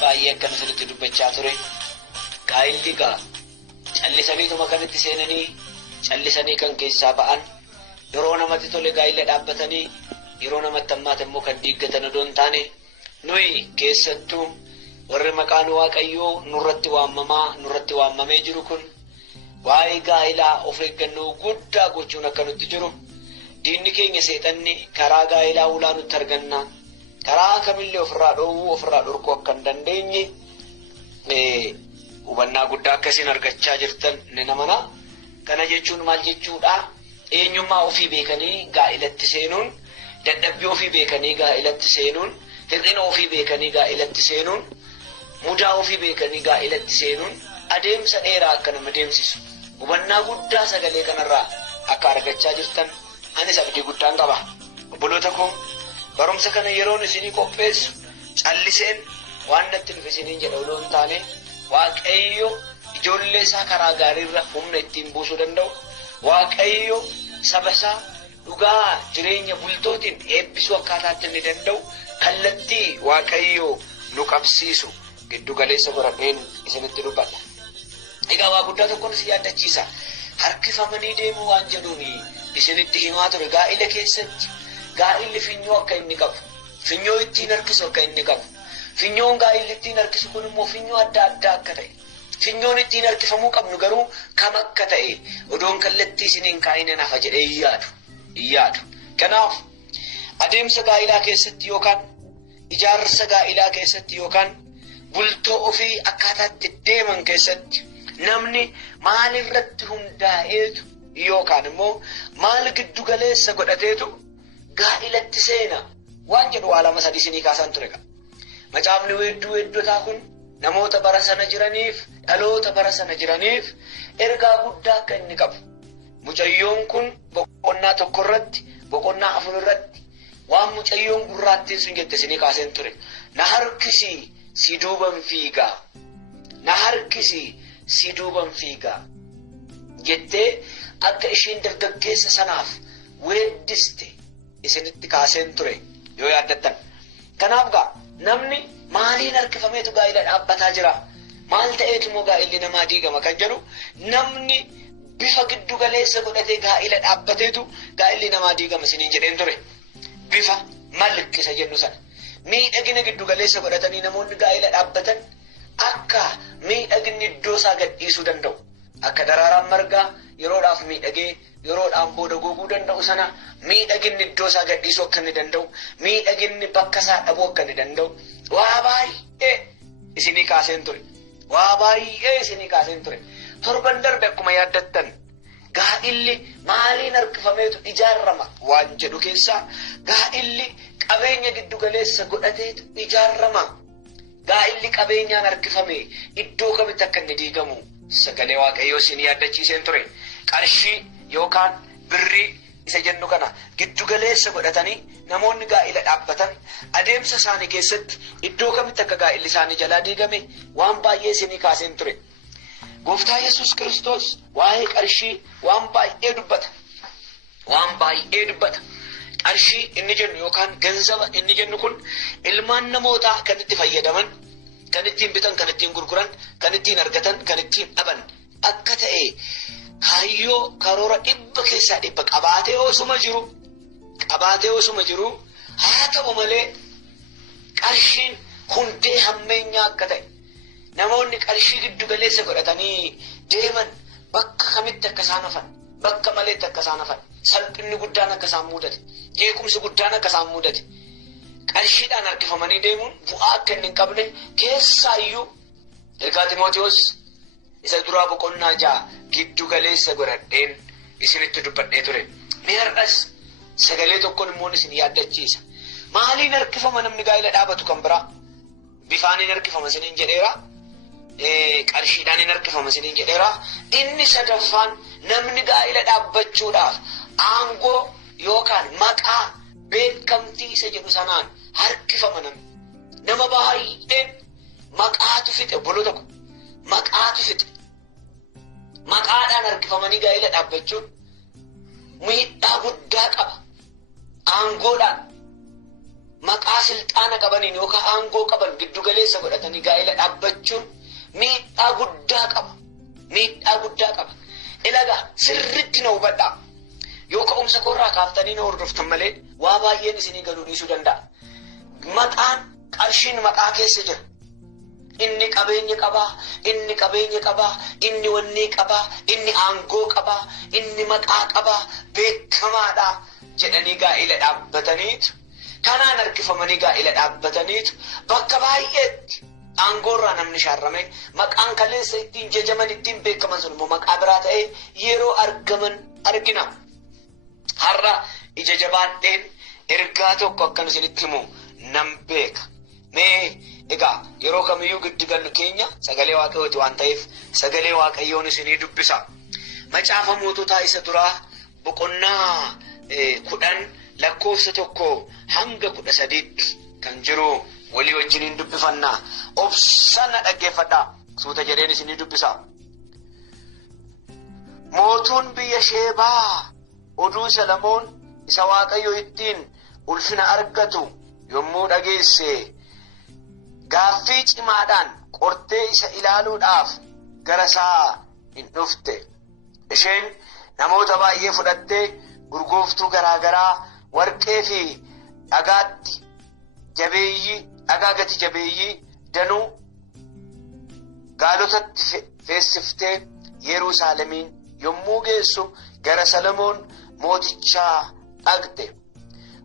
baay'ee akkan isinitti dubbachaa ture. Gaa'illi gaa callisaniituma kanatti seenanii callisanii kan keessaa ba'an yeroo namatti tole gaa'ila dhaabbatanii yeroo namatti hammaate immoo kan diiggatan odoo hin taane nuyi keessattuu warri maqaan Waaqayyoo nurratti waamamee jiru kun waa'ee gaa'ilaa of eeggannoo guddaa gochuun akka nutti jiru diinni keenya seexanni karaa gaa'ilaa ulaa nutti argannaan karaa kamillee ofirraa dhoowwuu ofirraa dhorkuu akka hin dandeenye hubannaa guddaa akkasiin argachaa jirtan ni namana. Kana jechuun maal jechuudha? Eenyummaa ofii beekanii gaa'ilatti seenuun, dadhabbii ofii beekanii gaa'ilatti seenuun, hir'ina ofii beekanii gaa'ilatti seenuun, mudaa ofii beekanii gaa'ilatti seenuun adeemsa dheeraa akka nama deemsisu. Hubannaa guddaa sagalee kanarraa akka argachaa jirtan anis abdii guddaan qaba. Obboloota koo barumsa kana yeroon isinii qopheessu calliseen waan natti dhufe isiniin jedha odoo hin taane Waaqayyo ijoollee isaa karaa gaariirra humna ittiin buusuu danda'u. Waaqayyo saba isaa dhugaa jireenya bultootiin eebbisuu akkaataatti inni danda'u kallattii Waaqayyo nu qabsiisu giddu galeessa godhadheen isinitti dubbadha. Egaa waa guddaa tokkoon isin yaadachiisa. Harkifamanii deemuu waan jedhuun isinitti himaa ture. Gaa'ila keessatti gaa'illi finyoo akka inni qabu, finyoo ittiin harkisu akka inni qabu. Finyoon gaa'illi ittiin harkisu kun immoo finyoo adda addaa akka ta'e. Finyoon ittiin harkifamuu qabnu garuu kam akka ta'e odoon kallattii isiniin kaa'ina nafa jedhee yaadu. Kanaaf adeemsa gaa'ilaa keessatti yookaan ijaarsa gaa'ilaa keessatti yookaan bultoo ofii akkaataatti deeman keessatti namni maal irratti hundaa'eetu yookaan immoo maal giddu galeessa godhateetu gaa'ilatti seena waan jedhu waa lama sadii isinii kaasan ture. Macaafni weeddotaa kun namoota bara sana jiraniif dhaloota bara sana jiraniif ergaa guddaa akka inni qabu. Mucayyoon kun boqonnaa tokko irratti boqonnaa afur irratti waan mucayyoon gurraattiin sun jette isinii kaasen ture. Na harkisii si duuban fiigaa. Na harkisii si duuban fiigaa jettee akka isheen dargaggeessa sanaaf weeddiste isinitti kaaseen ture yoo yaaddattan. Kanaaf gaa namni maaliin harkifameetu gaa'ila dhaabbataa jira? Maal ta'eetu immoo gaa'illi namaa diigama kan jedhu namni bifa giddu galeessa godhatee gaa'ila dhaabbateetu gaa'illi namaa diigama isiniin jedheen ture. Bifa malqisa jennu sana. Miidhagina giddu galeessa godhatanii namoonni gaa'ila dhaabbatan akka miidhaginni iddoo isaa gadhiisuu danda'u. Akka daraaraan margaa yeroodhaaf miidhagee yeroodhaan booda goguu danda'u sana miidhaginni iddoo isaa gadhiisuu akka inni danda'u, miidhaginni bakka isaa dhabuu akka inni danda'u waa baay'ee isinii kaaseen ture. Torban darbe akkuma yaaddattan gaa'illi maaliin harkifameetu ijaarrama waan jedhu keessaa gaa'illi qabeenya giddu galeessa godhateetu ijaarrama. Gaa'illi qabeenyaan harkifame iddoo kamitti akka inni diigamu sagalee Waaqayyoo isinii yaaddachiiseen ture. Qarshii yookaan birrii isa jennu kana giddu galeessa godhatanii namoonni gaa'ila dhaabbatan adeemsa isaanii keessatti iddoo kamitti akka gaa'illi isaanii jalaa diigame waan baay'ee isinii kaaseen ture. Gooftaa Yesuus Kiristoos waa'ee qarshii waan baay'ee dubbata. Waan baay'ee dubbata. Qarshii inni jennu yookaan ganzaba inni jennu kun ilmaan namootaa kan itti fayyadaman, kan ittiin bitan, kan ittiin gurguran, kan ittiin argatan, kan ittiin dhaban akka ta'e kaayyoo karoora 100 keessaa 100 qabaatee osuma jiru haa ta'u malee qarshiin hundee hammeenyaa akka ta'e namoonni qarshii giddu galeessa godhatanii deeman bakka kamitti akka isaan hafan, bakka maleetti akka isaan hafan, salphinni guddaan akka isaan mudate, jeequmsi guddaan akka isaan mudate, qarshiidhaan harkifamanii deemuun bu'aa akka inni hin qabne keessaayyuu ergaa Timootewoos isa duraa boqonnaa 6 giddu galeessa godhadheen isinitti dubbadhee ture. Mee har'as sagalee tokkoon immoo isin yaaddachiisa. Maaliin harkifama namni gaa'ila dhaabatu kan biraa? Bifaaniin harkifama isiniin jedheera. Qarshiidhaan hin harkifama isiniin jedheera. Inni sadaffaan namni gaa'ila dhaabbachuudhaaf aangoo yookaan maqaa beekamtii isa jedhu sanaan harkifama namni. Nama baay'een maqaatu fixe obboloota ko. Maqaatu fixe. Maqaadhaan harkifamanii gaa'ila dhaabbachuun miidhaa guddaa qaba. Aangoodhaan maqaa silxaana qabaniin yookaan aangoo qaban giddu galeessa godhatanii gaa'ila dhaabbachuun miidhaa guddaa qaba. Miidhaa guddaa qaba. Ilagaa sirriitti na hubadhaa. Yoo ka'umsa koorraa kaaftanii na hordoftan malee waa baay'een isinii galuu dhiisuu danda'a. Maqaan qarshiin maqaa keessa jira. Inni qabeenya qabaa, inni wannii qabaa, inni aangoo qabaa, inni maqaa qabaa, beekamaadha jedhanii gaa'ila dhaabbataniitu, kanaan harkifamanii gaa'ila dhaabbataniitu bakka baay'eetti aangoorraa namni shaarrame maqaan kaleessa ittiin jajaman ittiin beekaman sun immoo maqaa biraa ta'ee yeroo argaman argina. Har'a ija jabaadheen ergaa tokko akkan isinitti himu nan beeka. Mee egaa yeroo kamiyyuu giddugalli keenya sagalee waaqayyooti waan ta'eef sagalee waaqayyoon isinii dubbisa. Macaafa moototaa isa duraa boqonnaa 10 lakkoofsa 1 hanga 13 kan jiru walii wajjiniin dubbifannaa. Obsaan dhaggeeffadhaa suuta jedheen isinii dubbisa. Mootuun biyya Sheebaa oduu Solomoon isa waaqayyo ittiin ulfina argatu yommuu dhageesse gaaffii cimaadhaan qortee isa ilaaluudhaaf gara isaa hin dhufte. Isheen namoota baay'ee fudhattee urgooftuu garaagaraa warqee fi dhagaa gati jabeeyyii danuu gaalotatti feessiftee Yerusaalemiin yommuu geessu gara Solomoon mootichaa dhaqxe.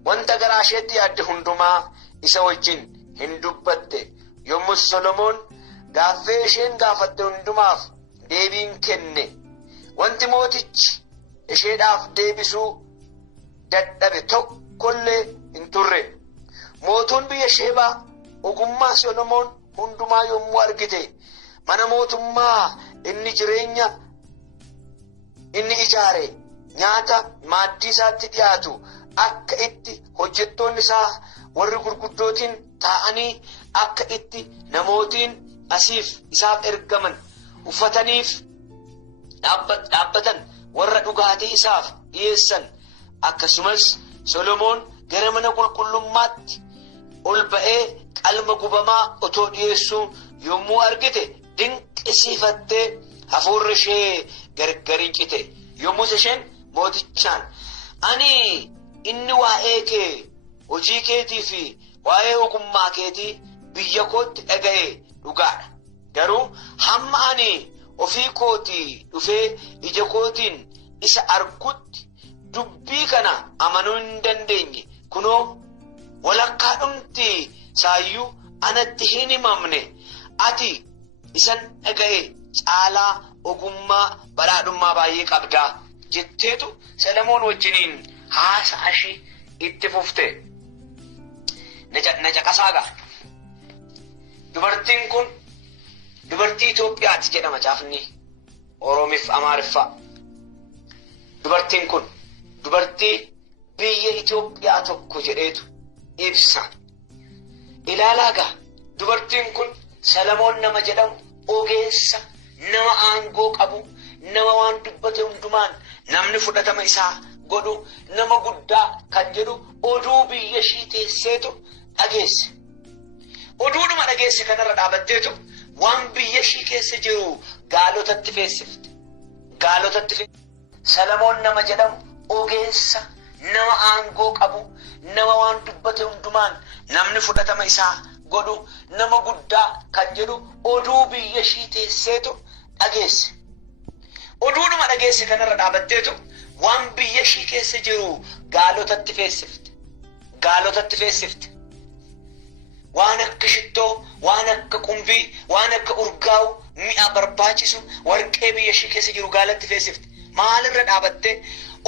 Wanta garaa isheetti yaadde hundumaa isa wajjin hin dubbatte. Yommuu Solomoon gaaffii isheen gaafatte hundumaaf deebiin kenne. Wanti mootichi isheedhaaf deebisuu dadhabe tokkollee hin turre. Mootuun biyya Sheebaa ogummaa Solomoon hundumaa yommuu argite mana mootummaa inni jireenya inni ijaare nyaata maaddii isaatti dhiyaatu akka itti hojjettoonni isaa warri gurguddootiin taa'anii akka itti namootiin asiif isaaf ergaman uffataniif dhaabbatan warra dhugaatii isaaf dhiyeessan akkasumas Solomoon gara mana qulqullummaatti ol ba'ee qalma gubamaa otoo dhiyeessuu yommuu argite dinqisiifattee hafuurri ishee gargariin cite. Yommus isheen mootichaan ani inni waa'ee kee hojii keetii fi waa'ee ogummaa keetii biyya kootti dhaga'e dhugaadha. Garuu hamma ani ofii kootii dhufee ija kootiin isa argutti dubbii kana amanuu hin dandeenye. Kunoo walakkaa dhumti saayyuu anatti hin himamne. Ati isan dhaga'e caalaa ogummaa badhaadhummaa baay'ee qabdaa jetteetu Solomoon wajjiniin haasa'a ishee itti fufte. Na caqasaagaa. Dubartiin kun dubartii Itoophiyaati jedhama caafni Oromoof Amaariffaa. Dubartiin kun dubartii biyya Itoophiyaa tokko jedheetu ibsa. Ilaalaa gaa dubartiin kun Salamoon nama jedhamu ogeessa, nama aangoo qabu, nama waan dubbate hundumaan namni fudhatama isaa godhu, nama guddaa kan jedhu oduu biyya ishii teesseetu dhageesse. Oduudhuma dhageesse kanarra dhaabatteetu waan biyya ishii keessa jiru gaalotatti feessifte. Salamoon nama jedhamu ogeessa, nama aangoo qabu, nama waan dubbate hundumaan namni fudhatama isaa godhu, nama guddaa kan jedhu oduu biyya ishii teesseetu dhageesse. Oduudhuma dhageesse kanarra dhaabatteetu waan biyya ishii keessa jiru gaalotatti feessifte. Waan akka shittoo, waan akka qumbii, waan akka urgaa'u, mi'a barbaachisu warqee biyya ishii keessa jiru gaalatti feessifte. Maalirra dhaabattee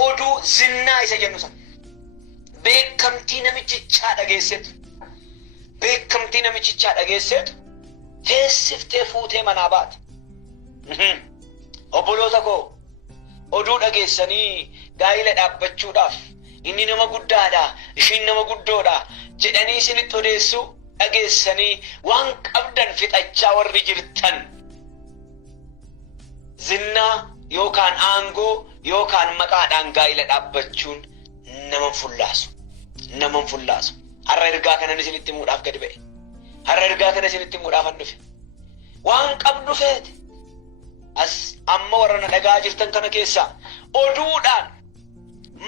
oduu zinnaa isa jennu sana beekamtii namichichaa dhageesseetu feessiftee fuutee manaa baate. Obboloota koo oduu dhageessanii gaa'ila dhaabbachuudhaaf inni nama guddaadha, ishiin nama guddoodha jedhanii isinitti odeessuu dhageessanii waan qabdan fixachaa warri jirtan zinnaa yookaan aangoo yookaan maqaadhaan gaa'ila dhaabbachuun nama fullaasu. Har'a ergaa kanan isinitti himuudhaaf gadi ba'e. Har'a ergaa kana isinitti himuudhaafan dhufe. Waan qabdu feete as amma warra na dhagaa jirtan kana keessaa oduudhaan,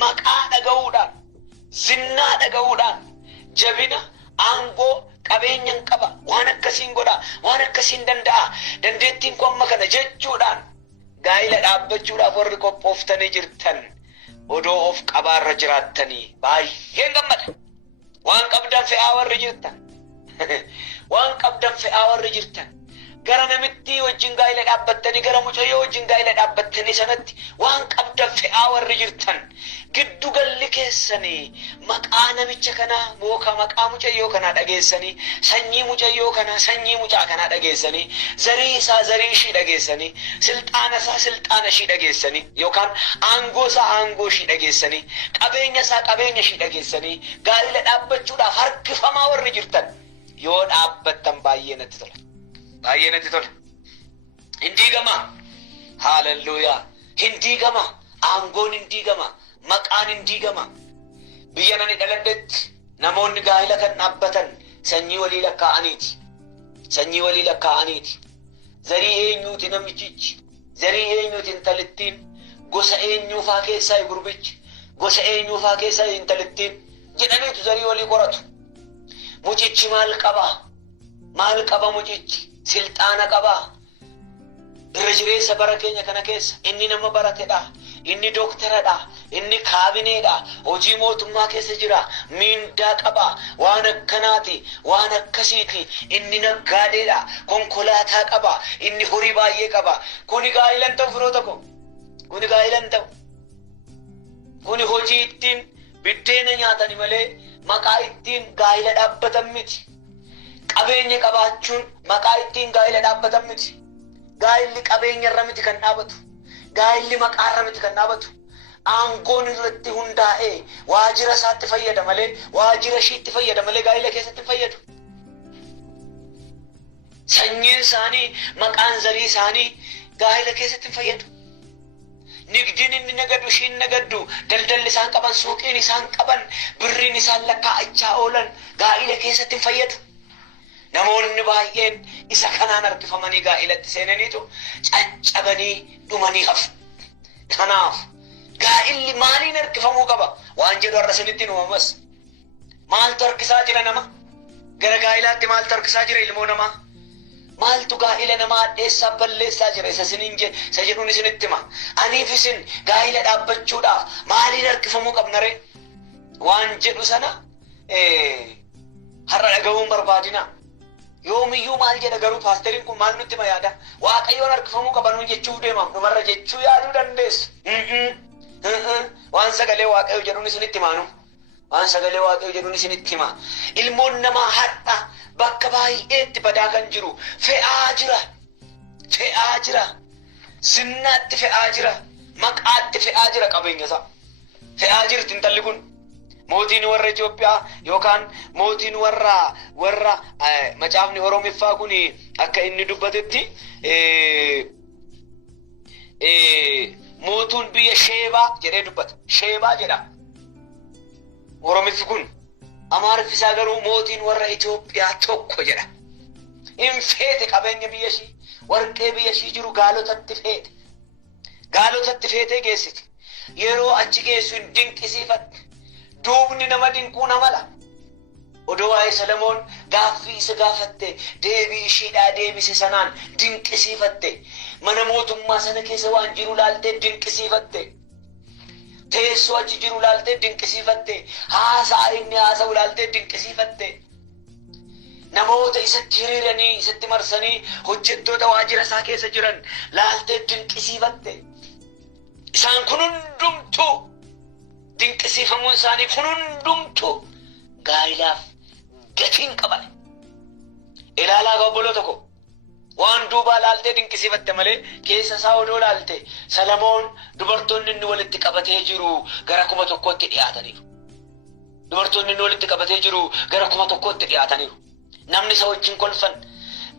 maqaa dhaga'uudhaan, zinnaa dhaga'uudhaan, jabina, aangoo, qabeenyan qaba, waan akkasiin godha, waan akkasiin danda'a, dandeettiin koo amma kana jechuudhaan gaa'ila dhaabbachuudhaaf warri qophooftanii jirtan odoo of qabaarra jiraattanii baay'een gammada. Waan qabdan fe'aa warri jirtan gara namitti wajjin gaa'ila dhaabbattanii, gara mucayyoo wajjin gaa'ila dhaabbattanii sanatti waan qabdan fe'aa warri jirtan giddu galli keessanii maqaa namicha kanaa yookaan maqaa mucayyoo kanaa dhageessanii, sanyii mucayyoo kanaa sanyii mucaa kanaa dhageessanii, zarii isaa zarii ishii dhageessanii, silxaana isaa silxaana ishii dhageessanii yookaan aangoo isaa aangoo ishii dhageessanii, qabeenya isaa qabeenya ishii dhageessanii gaa'ila dhaabbachuudhaaf harkifamaa warri jirtan yoo dhaabbattan baay'ee natti tola. Hin diigama. Haalelluuyaa. Hin diigama. Aangoon hin diigama. Maqaan hin diigama. Biyya nani dhaladhetti namoonni gaa'ila kan dhaabbatan sanyii walii lakkaa'aniiti. Zarii eenyuuti namichichi? Zarii eenyuuti intalittiin? Gosa eenyuufaa keessaa gurbichi? Gosa eenyuufaa keessaa intalittiin? Jedhaniitu zarii walii qoratu. Mucichi maal qaba mucichi? Silxaana qabaa. Irra jireessa bara keenya kana keessa inni nama baratedha, inni dooktaradha, inni kaabineedha, hojii mootummaa keessa jira, miindaa qaba, waan akkanaati, waan akkasiiti, inni naggaadeedha, konkolaataa qaba, inni horii baay'ee qaba. Kuni gaa'ilan ta'u firoota koo, kuni gaa'ilan ta'u. Kuni hojii ittiin biddeena nyaatani malee maqaa ittiin gaa'ila dhaabbatan miti. Qabeenya qabaachuun maqaa ittiin gaa'ila dhaabbatan miti. Gaa'illi qabeenya irra miti kan dhaabatu. Gaa'illi maqaa irra miti kan dhaabatu. Aangoon irratti hundaa'ee waajjira isaatti fayyada malee, waajjira ishiitti fayyada malee gaa'ila keessatti fayyadu. Sanyiin isaanii, maqaan zarii isaanii gaa'ila keessatti fayyadu. Nigdiin inni nagadu, ishiin nagaddu, daldalli isaan qaban, suuqiin isaan qaban, birriin isaan lakkaa'achaa oolan gaa'ila keessatti fayyadu. Namoonni baay'een isa kanaan harkifamanii gaa'ilatti seenaniitu caccabanii dhumanii hafu. Kanaaf gaa'illi maaliin harkifamuu qaba? Waan jedhu har'a isinitti uumamas. Maaltu harkisaa jira nama? Gara gaa'ilaatti maaltu harkisaa jira ilmoo namaa? Maaltu gaa'ila namaa addeessaa balleessaa jira? Isa jedhuun isinitti hima. Aniif isin gaa'ila dhaabbachuudhaaf maaliin harkifamuu qabna ree? Waan jedhu sana har'a dhaga'uun barbaadina. Yoomiyyuu maal jedha garuu paasteriin kun maal nutti yaada? Waaqayyoon harkifamuu qabanuu jechuu deemam dhumarra jechuu yaaduu dandeessu. Waan sagalee waaqayyoo jedhuun isinitti himaanu. Waan sagalee waaqayyoo jedhuun isinitti hima. Ilmoon namaa har'a bakka baay'eetti badaa kan jiru fe'aa jira. Zinnaatti fe'aa jira. Maqaatti fe'aa jira qabeenya isaa. fe'aa jirti intalli kun. Mootiin warra Itoophiyaa yookaan mootiin warra macaafni Oromiffaa kun akka inni dubbatetti mootuun biyya Sheebaa jedhee dubbata. Sheebaa jedha. Oromiffi kun Amaariffi isaa garuu mootiin warra Itoophiyaa tokko jedha. In feete qabeenya biyya ishii warqee biyya ishii jiru gaalotatti feete. Gaalotatti feetee geessiti. Yeroo achi geessu hin dinqisiifatte. Duubni nama dinquu namala. Odoo waa'ee Solomoon gaaffii isa gaafatte deebii ishiidhaa deebise sanaan dinqisiifatte. Mana mootummaa sana keessa waan jiru laaltee dinqisiifatte. Teessoo achi jiru laaltee dinqisiifatte. Haasaa inni haasa'u laaltee dinqisiifatte. Namoota isatti hiriiranii isatti marsanii hojjettoota waajjira isaa keessa jiran laaltee dinqisiifatte. Isaan kun hundumtuu dinqisiifamuun isaanii kun hundumtuu gaa'ilaaf gatiin qaban. Ilaalaa obboloo tokko waan duubaa laaltee dinqisiifatte malee keessa isaa odoo laalte Solomoon dubartoonni inni walitti qabatee jiru gara 1,000tti dhiyaataniiru. Dubartoonni inni walitti qabatee jiru gara 1,000tti dhiyaataniiru. Namni isa wajjin kolfan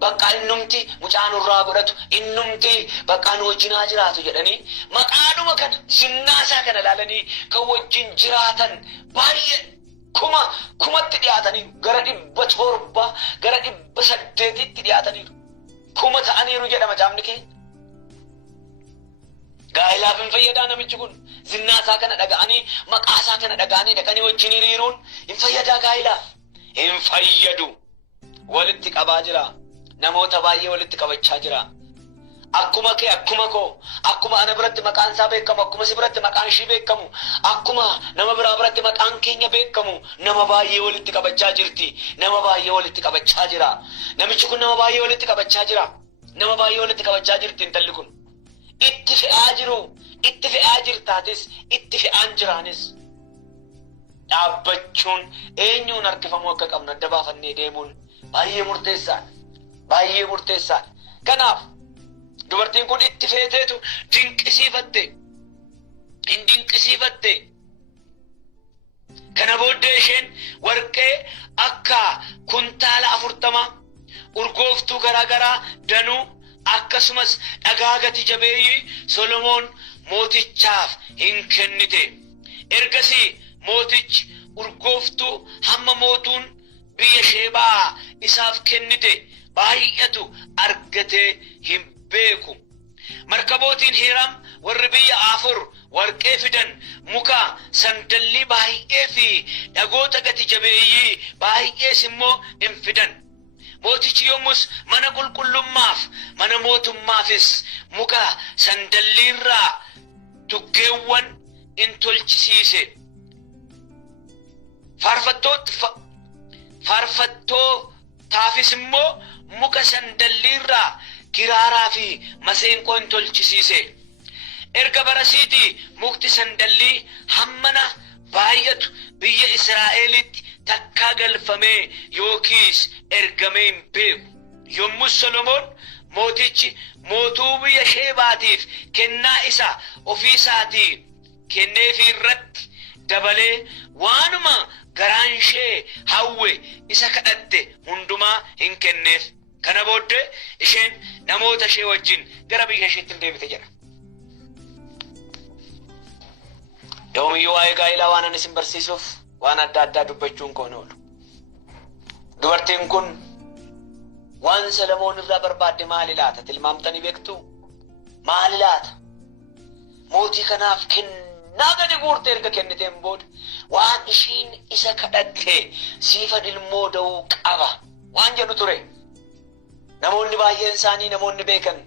bakka innumti mucaan irraa godhatu innumti bakka nu wajjin haa jiraatu jedhanii maqaadhuma kana zinnaasaa kana laalanii kan wajjin jiraatan baay'ee kumatti dhiyaataniiru. Gara 700 gara 800tti dhiyaataniiru. Kuma ta'aniiru jedha macaafni keenya. Gaa'ilaaf hin fayyadaa namichi kun. Zinnaasaa kana dhaga'anii maqaasaa kana dhaga'anii dhaqanii wajjin hiriiruun hin fayyadaa gaa'ilaaf. Hin fayyadu. Walitti qabaa jira. Namoota baay'ee walitti qabachaa jira. Akkuma kee akkuma koo akkuma ana biratti maqaan isaa beekamu akkuma si biratti maqaan ishii beekamu akkuma nama biraa biratti maqaan keenya beekamu nama baay'ee walitti qabachaa jirti. Nama baay'ee walitti qabachaa jira. Namichi kun nama baay'ee walitti qabachaa jira. Nama baay'ee walitti qabachaa jirti intalli kun. Itti fe'aa jiru. Itti fe'aa jirtaatis itti fe'aan jiraanis. Dhaabbachuun eenyuun harkifamuu akka qabnu adda baafannee deemuun baay'ee murteessaadha. Baay'ee murteessaadha. Kanaaf dubartiin kun itti feeteetu dinqisiifatte. Hin dinqisiifatte. Kana booddee isheen warqee akka kuntaala 40 urgooftuu garaagaraa danuu akkasumas dhagaa gati jabeeyyii Solomoon mootichaaf hin kennite. Ergasii mootichi urgooftuu hamma mootuun biyya Sheebaa isaaf kennite baay'atu argatee hin beeku. Markabootiin Hiiraam warri biyya Afur warqee fidan muka sandallii baay'ee fi dhagoota gati jabeeyyii baay'ees immoo hin fidan. Mootichi yommus mana qulqullummaaf mana mootummaafis muka sandalliirraa tuggeewwan in tolchisiise. Faarfattootaafis immoo muka sandalliirraa kiraaraa fi maseenqoo in tolchisiise. Erga barasiitii mukti sandallii hammana baay'atu biyya Israa'elitti takkaa galfamee yookiis ergamee hin beeku. Yommus Solomoon mootichi mootuu biyya Sheebaatiif kennaa isa ofii isaatii kenneefii irratti dabalee waanuma garaan ishee hawwe isa kadhatte hundumaa hin kenneef. Kana booddee isheen namoota ishee wajjin gara biyya isheetti deebite jedha. Yoomiyyuu waa'ee gaa'ilaa waan ani isin barsiisuuf waan adda addaa dubbachuun koon oolu. Dubartiin kun waan Solomoon irraa barbaadde maali laata? Tilmaamtanii beektu? Maali laata? Mootii kanaaf kennaa gadi guurte erga kenniteen booda waan ishiin isa kadhatte siifan ilmoo da'uu qaba waan jedhu ture. Namoonni baay'een isaanii namoonni beekan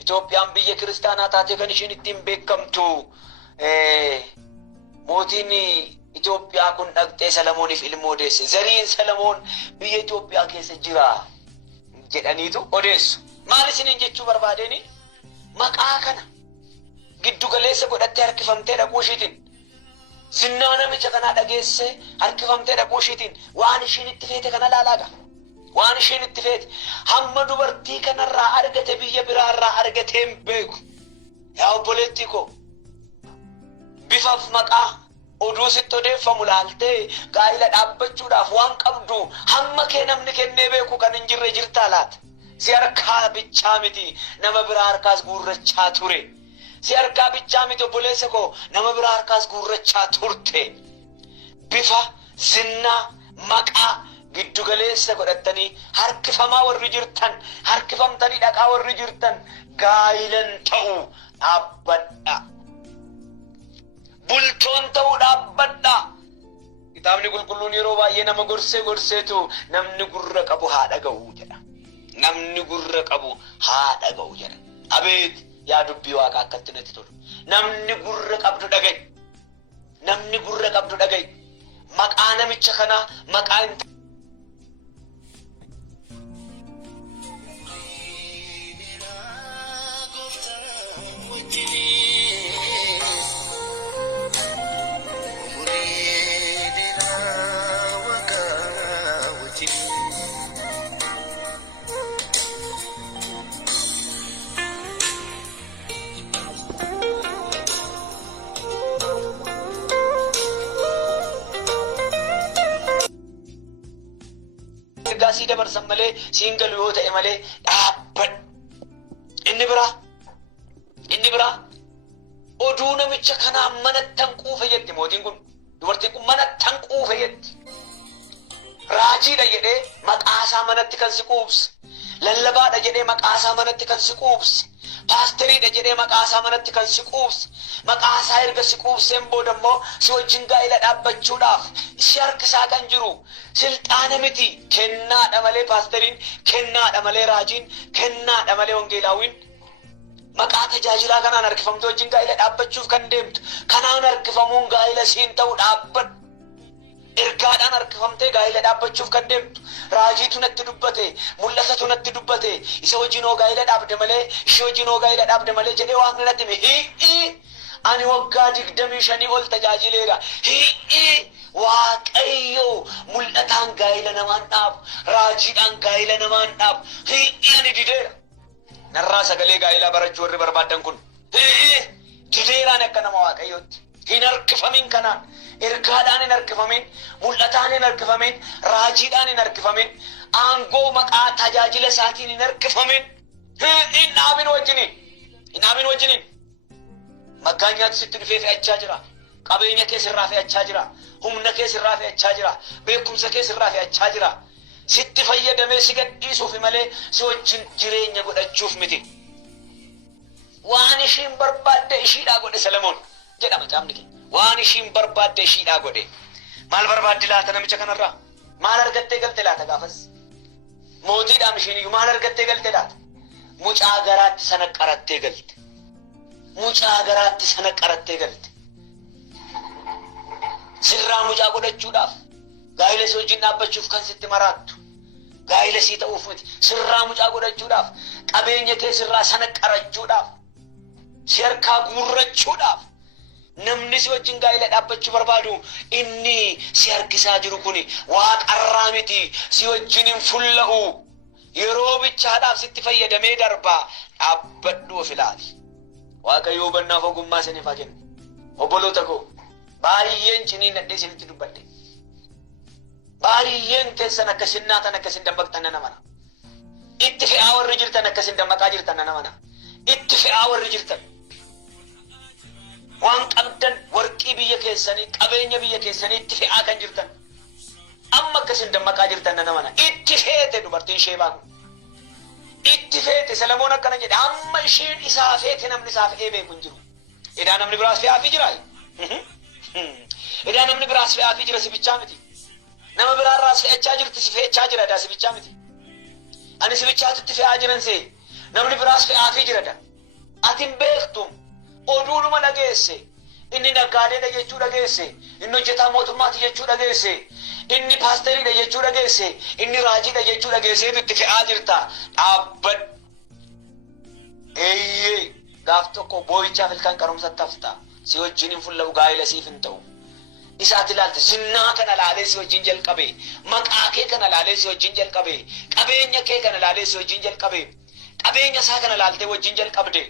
Itoophiyaan biyya kiristaanaa taatee kan ishiin ittiin beekamtu mootiin Itoophiyaa kun dhaqxee Solomooniif ilmoo deesse. Zariin Solomoon biyya Itoophiyaa keessa jira jedhaniitu odeessu. Maal isiniin jechuu barbaadeni? Maqaa kana giddu galeessa godhattee harkifamtee dhaquu ishiitiin zinnaa namicha kanaa dhageessee harkifamtee dhaquu ishiitiin waan ishiin itti feete kana laalaaga. Waan ishiin itti feete hamma dubartii kanarraa argate biyya biraarraa argateen beeku. Yaa obboleettii koo bifaaf maqaa oduu sitti odeeffamu laaltee gaa'ila dhaabbachuudhaaf waan qabdu hamma kee namni kennee beeku kan hin jirre jirtaa laata? Si harkaa bichaa miti nama biraa harkaas guurrachaa ture. Si harkaa bichaa miti obboleessa koo nama biraa harkaas guurrachaa turte. Bifa zinnaa maqaa giddugaleessa godhattanii harkifamaa warri jirtan, harkifamtanii dhaqaa warri jirtan gaa'ilan ta'uu dhaabbadha. Bultoon ta'uu dhaabbadha. Kitaabni qulqulluun yeroo baay'ee nama gorseetu namni gurra qabu haa dhaga'u jedha. Namni gurra qabu haa dhaga'u jedha. Abeet yaa dubbii Waaqaa akkatti natti tolu. Namni gurra qabdu dhaga'i. Namni gurra qabdu dhaga'i. Maqaa namicha kanaa maqaa hin gaasii dabarsan malee siin galu yoo ta'e malee dhaabbadhu. Inni biraa oduu namicha kanaa manattan quufe jetti mootiin kun. Dubartiin kun manattan quufe jetti. Raajiidha jedhee maqaasaa manatti kan si quubse. Lallabaadha jedhee maqaasaa manatti kan si quubse. Paasteriidha jedhee maqaasaa manatti kan si quubse. Maqaasaa erga si quubseen booda immoo si wajjin gaa'ila dhaabbachuudhaaf si harkisaa kan jiru silxaana miti. Kennaadha malee paasteriin, kennaadha malee raajiin, kennaadha malee wangeelaawiin. Maqaa tajaajilaa kanaan harkifamtu wajjin gaa'ila dhaabbachuuf kan deemtu. Kanaan harkifamuun gaa'ila siin ta'u dhaabbadhu. Ergaadhaan harkifamtee gaa'ila dhaabbachuuf kan deemtu. Raajiitu natti dubbate, mul'atatu natti dubbate. Isa wajjin hoo gaa'ila dhaabde malee, ishee wajjin hoo gaa'ila dhaabde malee jedhee waaqni natti hime. Ani waggaa 25 ol tajaajileera. Waaqayyo mul'ataan gaa'ila namaan dhaabu, raajiidhaan gaa'ila namaan dhaabu. Ani dideera. Narraa sagalee gaa'ilaa barachuu warri barbaadan kun. Dideeraan akka nama waaqayyootti. Hin harkifamin kanaan. Ergaadhaan hin harkifamin, mul'ataan hin harkifamin, raajiidhaan hin harkifamin, aangoo maqaa tajaajila isaatiin hin harkifamin. Hin dhaabin wajjiniin. Maggaanyaatu sitti dhufee fe'achaa jira. Qabeenya kee sirraa fe'achaa jira. Humna kee sirraa fe'achaa jira. Beekumsa kee sirraa fe'achaa jira. Sitti fayyadamee si gadhiisuuf malee si wajjin jireenya godhachuuf miti. Waan ishiin barbaadde ishiidhaa godhe Salomoon jedha macaafni kee. Waan ishiin barbaadde ishiidhaa godhe. Maal barbaaddi laata namicha kanarraa? Maal argattee galte laata gaafas? Mootiidhaam ishiin iyyuu maal argattee galte laata? Mucaa garaatti sana qarattee galte. Mucaa garaatti sana qarattee galte. Sirraa mucaa godhachuudhaaf, gaa'ila si wajjin dhaabbachuuf kan sitti maraattu. Gaa'ila sii ta'uuf miti. Sirraa mucaa godhachuudhaaf, qabeenya kee sirraa sana qarachuudhaaf, si harkaa guurrachuudhaaf. Namni si wajjin gaa'ila dhaabbachuu barbaadu inni si harkisaa jiru kuni waaqarraa miti. Si wajjin hin fulla'u. Yeroo bichaadhaaf sitti fayyadamee darbaa. Dhaabbadhu of ilaali. Waaqayyo hubannaaf ogummaa isiniif haa kennu. Obboloota koo baay'een ciniinnadhee isinitti dubbadhe. Baay'een keessan akkasin naatan akkasin dammaqtan nan amana. Itti fe'aa warri jirtan akkasin dammaqaa jirtan nan amana. Itti fe'aa warri jirtan. Waan qabdan warqii biyya keessanii, qabeenya biyya keessanii itti fe'aa kan jirtan. Amma akkasin dammaqaa jirtan nan amana. Itti feete dubartiin Sheebaa kun. Itti feete Salomoon akkana jedhe amma ishiin isaa feete namni isaa fe'ee beeku hin jiru. Edaa namni biraas fe'aafii jira. Edaa namni biraas fe'aafii jira sibichaa miti. Nama biraarraas fe'achaa jirti si fe'achaa jira edaa sibichaa miti. Ani sibichaatu itti fe'aa jiran see namni biraas fe'aafii jira da. Ati hin beektu oduunuma dhageesse. Inni naggaadeedha jechuu dhageesse. Inni hojjetaa mootummaati jechuu dhageesse. Inni paasteriidha jechuu dhageesse. Inni raajiidha jechuu dhageesseetu itti fe'aa jirta. Dhaabbadhu. Eeyyee gaaf tokko boo'ichaaf ilkaan qarumsatti hafta. Si wajjin hin fulla'u gaa'ila siif hin ta'u. Isaati ilaalte zinnaa kana laalee si wajjin jalqabe. Maqaa kee kana laalee si wajjin jalqabe. Qabeenya kee kana laalee si wajjin jalqabe. Qabeenya isaa kana laaltee wajjin jalqabde.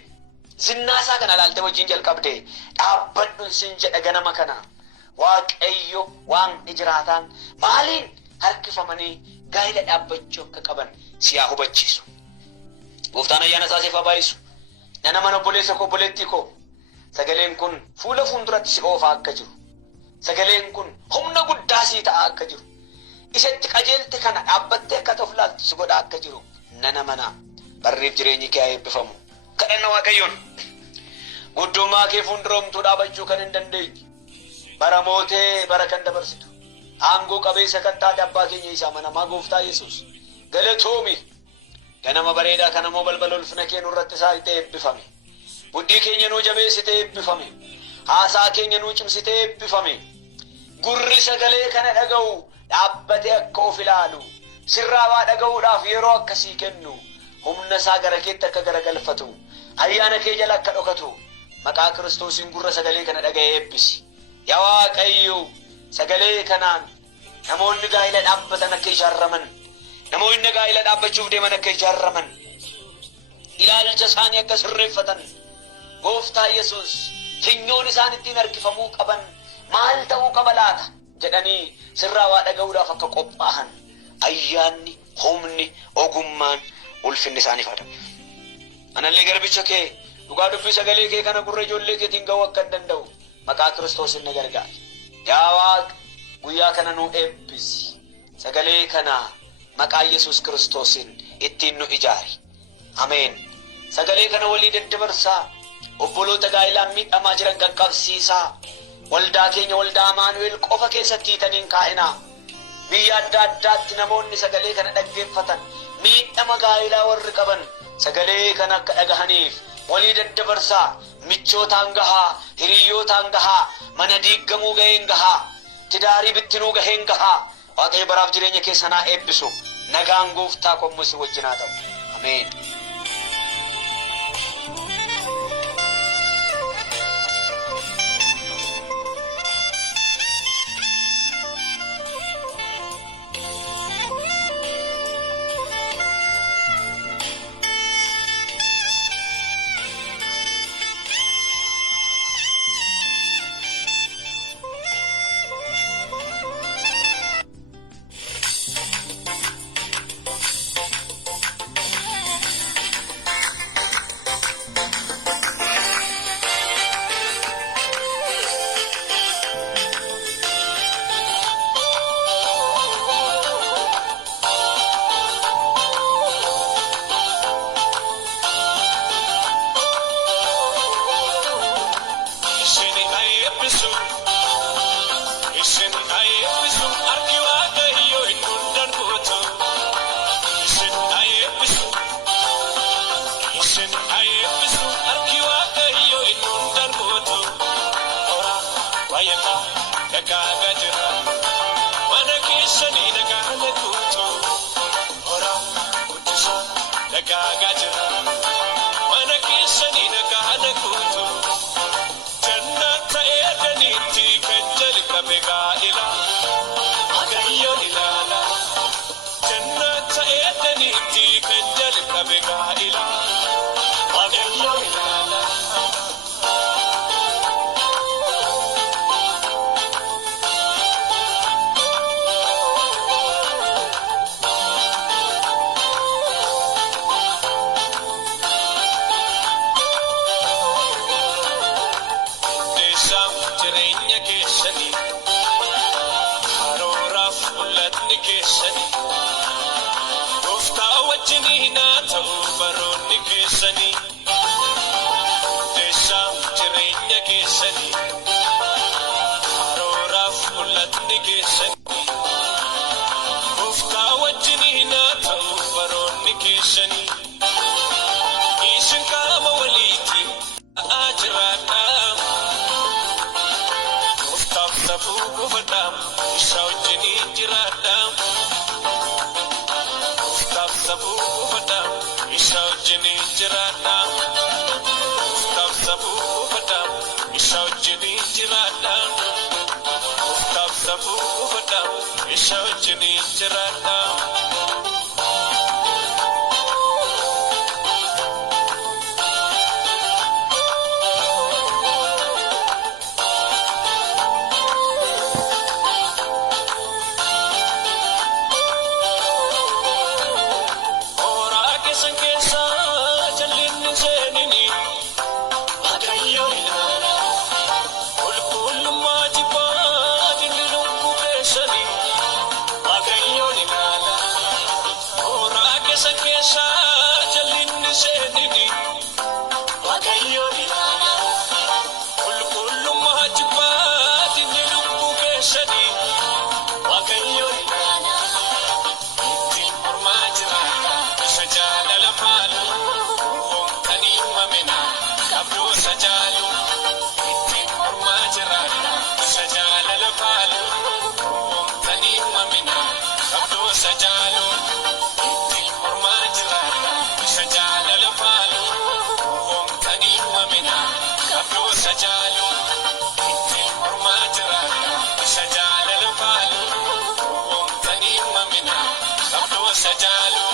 Zinnaa isaa kana laaltee wajjin jalqabde. Dhaabbadhuun sin jedha ganama kana. waaqayyo waan jiraataan maaliin harkifamanii gaa'ila dhaabbachuu akka qaban si haa hubachiisu. Gooftaan ayyaana isaa siif haa baay'isu. Nana mana obboleessa koo obboleettii koo sagaleen kun fuula fuulduratti si oofaa akka jiru. Sagaleen kun humna guddaa sii ta'aa akka jiru. Isatti qajeelte kana dhaabbattee akka ta'uuf laaltu si godhaa akka jiru. Nana mana barriif jireenyi kee haa eebbifamu. Kadhanna Waaqayyoon. Guddummaa kee fuulduroomtuu dhaabachuu kan hin dandeenye. Bara mootee bara kan dabarsitu. Aangoo qabeessa kan taate abbaa keenya isa amanamaa Gooftaa Yesuus. Galatoomi. Ganama bareedaa kana immoo balbala ulfina kee nurratti isaa eebbifame. Buddii keenya nuu jabeessitee eebbifame. Haasaa keenya nuu cimsitee eebbifame. Gurri sagalee kana dhaga'u dhaabbatee akka of ilaalu. Sirraa waa dhaga'uudhaaf yeroo akkasii kennu. Humna isaa gara keetti akka garagalfatu. Ayyaana kee jala akka dhokatu. Maqaa Kiristoosiin gurra sagalee kana dhaga'ee eebbisi. Yaa Waaqayyo sagalee kanaan namoonni gaa'ila dhaabbatan akka ijaaraman. Namoonni gaa'ila dhaabbachuuf deeman akka ijaaraman. Ilaalcha isaanii akka sirreeffatan. Gooftaa Yesuus finyoon isaan ittiin harkifamuu qaban maal ta'uu qaba laata jedhanii sirraa waa dhaga'uudhaaf akka qophaa'an ayyaanni humni ogummaan ulfinni isaaniif haa ta'u. Anallee garbicha kee dhugaa dubbii sagalee kee kana gurra ijoollee keetiin ga'uu akka hin danda'u maqaa Kiristoosiin na gargaari. Yaa Waaqa guyyaa kana nu eebbisi. Sagalee kana maqaa Yesuus Kiristoosiin ittiin nu ijaari. Ameen. Sagalee kana walii daddabarsaa. Obboloota gaa'ilaan miidhamaa jiran qaqqabsiisaa. Waldaa keenya waldaa Amaanu'el qofa keessatti hiitaniin kaa'inaa. Biyya adda addaatti namoonni sagalee kana dhaggeeffatan miidhama gaa'ilaa warri qaban sagalee kana akka dhagahaniif walii daddabarsaa. Michootaan gahaa, hiriyyootaan gahaa, mana diiggamuu gaheen gahaa, tidaarii bittinuu gaheen gahaa. Waaqayyo baraaf jireenya keessanaa eebbisu. Nagaan Gooftaa kommusi wajjin haa ta'u. Ameen. keessa jallinni seenini waaqayyo ilaala qulqullummaa jibbaati inni lubbuu keessani waaqayyo ilaala ittiin mormaa jira isa jaalala maalu hoomtanii mamina qabduu isa jaalu ittiin mormaa jira isa jaalala maalu hoomtanii mamina qabduu isa jaalu ittiin mormaa jira isa jaalala maalu hoomtanii mamina qabduu isa jaalu ittiin mormaa jira isa jaalala maalu hoomtanii mamina qabduu isa jaalu.